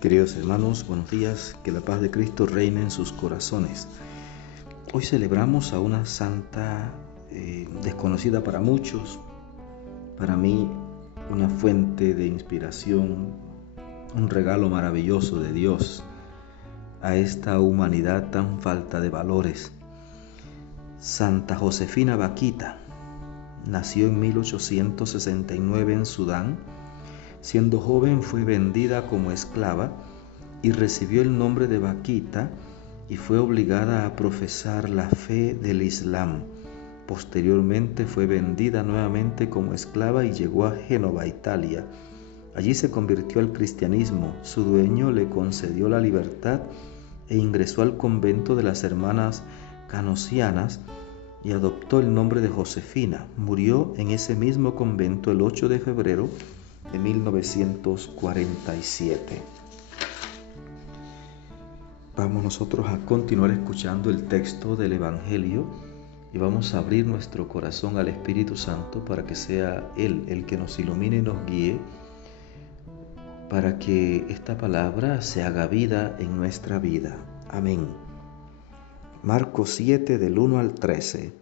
Queridos hermanos, buenos días, que la paz de Cristo reine en sus corazones. Hoy celebramos a una santa desconocida para muchos, para mí una fuente de inspiración, un regalo maravilloso de Dios a esta humanidad tan falta de valores. Santa Josefina Bakhita nació en 1869 en Sudán. Siendo joven fue vendida como esclava y recibió el nombre de Bakhita y fue obligada a profesar la fe del Islam. Posteriormente fue vendida nuevamente como esclava y llegó a Génova, Italia. Allí se convirtió al cristianismo. Su dueño le concedió la libertad e ingresó al convento de las hermanas canosianas y adoptó el nombre de Josefina. Murió en ese mismo convento el 8 de febrero de 1947. Vamos nosotros a continuar escuchando el texto del Evangelio y vamos a abrir nuestro corazón al Espíritu Santo para que sea Él el que nos ilumine y nos guíe, para que esta palabra se haga vida en nuestra vida. Amén. Marcos 7 del 1 al 13.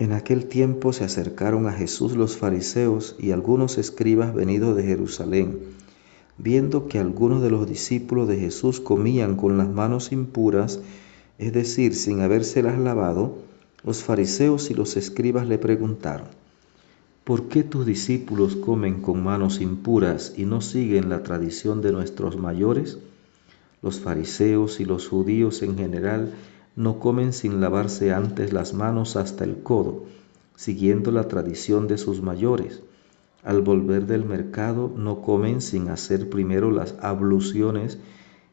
En aquel tiempo se acercaron a Jesús los fariseos y algunos escribas venidos de Jerusalén. Viendo que algunos de los discípulos de Jesús comían con las manos impuras, es decir, sin habérselas lavado, los fariseos y los escribas le preguntaron: ¿por qué tus discípulos comen con manos impuras y no siguen la tradición de nuestros mayores? Los fariseos y los judíos en general no comen sin lavarse antes las manos hasta el codo, siguiendo la tradición de sus mayores. Al volver del mercado no comen sin hacer primero las abluciones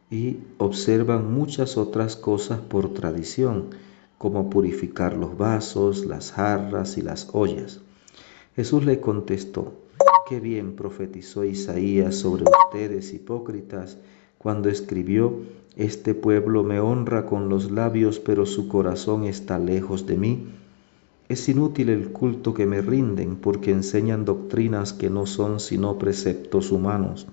y observan muchas otras cosas por tradición, como purificar los vasos, las jarras y las ollas. Jesús le contestó: «Qué bien profetizó Isaías sobre ustedes, hipócritas, cuando escribió: Este pueblo me honra con los labios, pero su corazón está lejos de mí. Es inútil el culto que me rinden, porque enseñan doctrinas que no son sino preceptos humanos.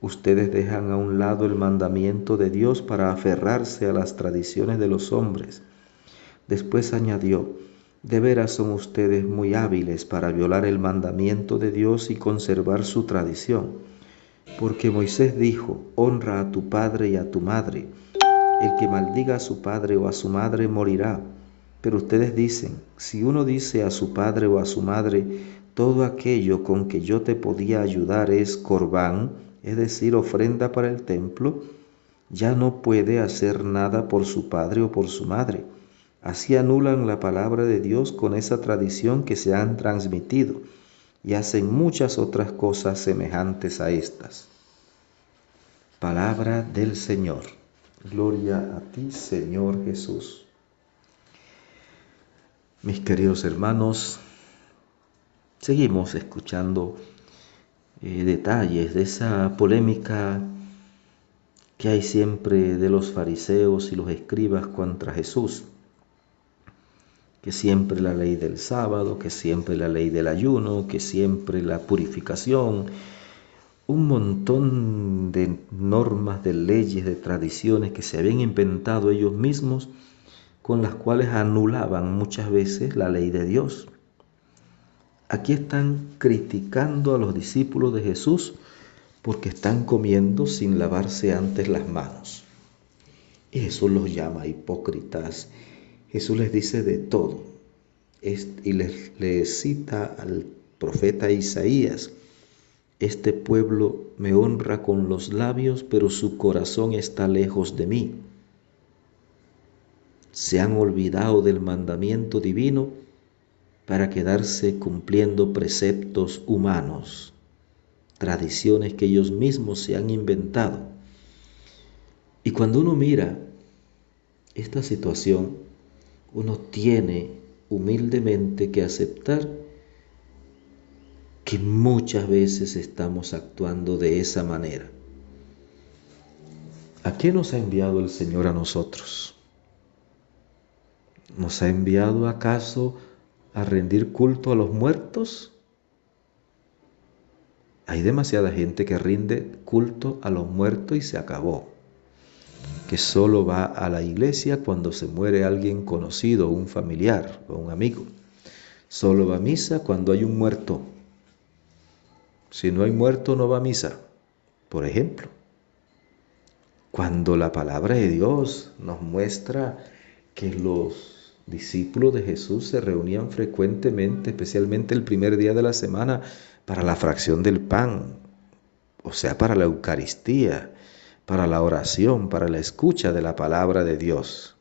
Ustedes dejan a un lado el mandamiento de Dios para aferrarse a las tradiciones de los hombres». Después añadió: «De veras son ustedes muy hábiles para violar el mandamiento de Dios y conservar su tradición. Porque Moisés dijo: honra a tu padre y a tu madre. El que maldiga a su padre o a su madre morirá. Pero ustedes dicen: si uno dice a su padre o a su madre, todo aquello con que yo te podía ayudar es corbán, es decir, ofrenda para el templo, ya no puede hacer nada por su padre o por su madre. Así anulan la palabra de Dios con esa tradición que se han transmitido y hacen muchas otras cosas semejantes a estas». Palabra del Señor. Gloria a ti, Señor Jesús. Mis queridos hermanos, seguimos escuchando detalles de esa polémica que hay siempre de los fariseos y los escribas contra Jesús. Que siempre la ley del sábado, que siempre la ley del ayuno, que siempre la purificación, un montón de normas, de leyes, de tradiciones que se habían inventado ellos mismos, con las cuales anulaban muchas veces la ley de Dios. Aquí están criticando a los discípulos de Jesús porque están comiendo sin lavarse antes las manos. Y Jesús los llama hipócritas. Jesús les dice de todo. Y les cita al profeta Isaías: este pueblo me honra con los labios, pero su corazón está lejos de mí. Se han olvidado del mandamiento divino para quedarse cumpliendo preceptos humanos, tradiciones que ellos mismos se han inventado. Y cuando uno mira esta situación, uno tiene humildemente que aceptar que muchas veces estamos actuando de esa manera. ¿A qué nos ha enviado el Señor a nosotros? ¿Nos ha enviado acaso a rendir culto a los muertos? Hay demasiada gente que rinde culto a los muertos y se acabó. Que solo va a la iglesia cuando se muere alguien conocido, un familiar o un amigo. Solo va a misa cuando hay un muerto. Si no hay muerto, no va a misa, por ejemplo. Cuando la palabra de Dios nos muestra que los discípulos de Jesús se reunían frecuentemente, especialmente el primer día de la semana, para la fracción del pan, o sea, para la Eucaristía, para la oración, para la escucha de la palabra de Dios.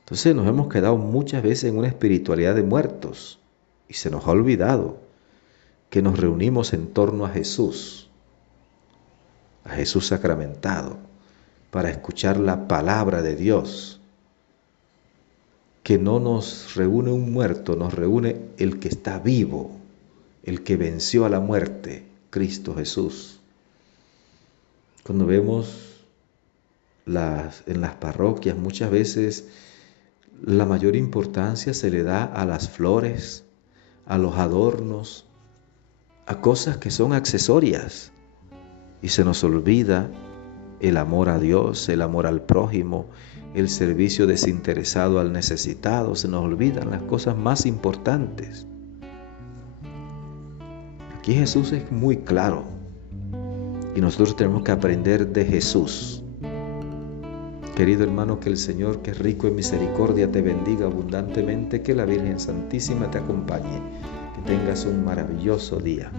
Entonces nos hemos quedado muchas veces en una espiritualidad de muertos y se nos ha olvidado que nos reunimos en torno a Jesús sacramentado, para escuchar la palabra de Dios, que no nos reúne un muerto, nos reúne el que está vivo, el que venció a la muerte, Cristo Jesús. Cuando vemos en las parroquias, muchas veces la mayor importancia se le da a las flores, a los adornos, a cosas que son accesorias, y se nos olvida el amor a Dios, el amor al prójimo, el servicio desinteresado al necesitado. Se nos olvidan las cosas más importantes. Aquí Jesús es muy claro y nosotros tenemos que aprender de Jesús. Querido hermano, que el Señor, que es rico en misericordia, te bendiga abundantemente, que la Virgen Santísima te acompañe, que tengas un maravilloso día.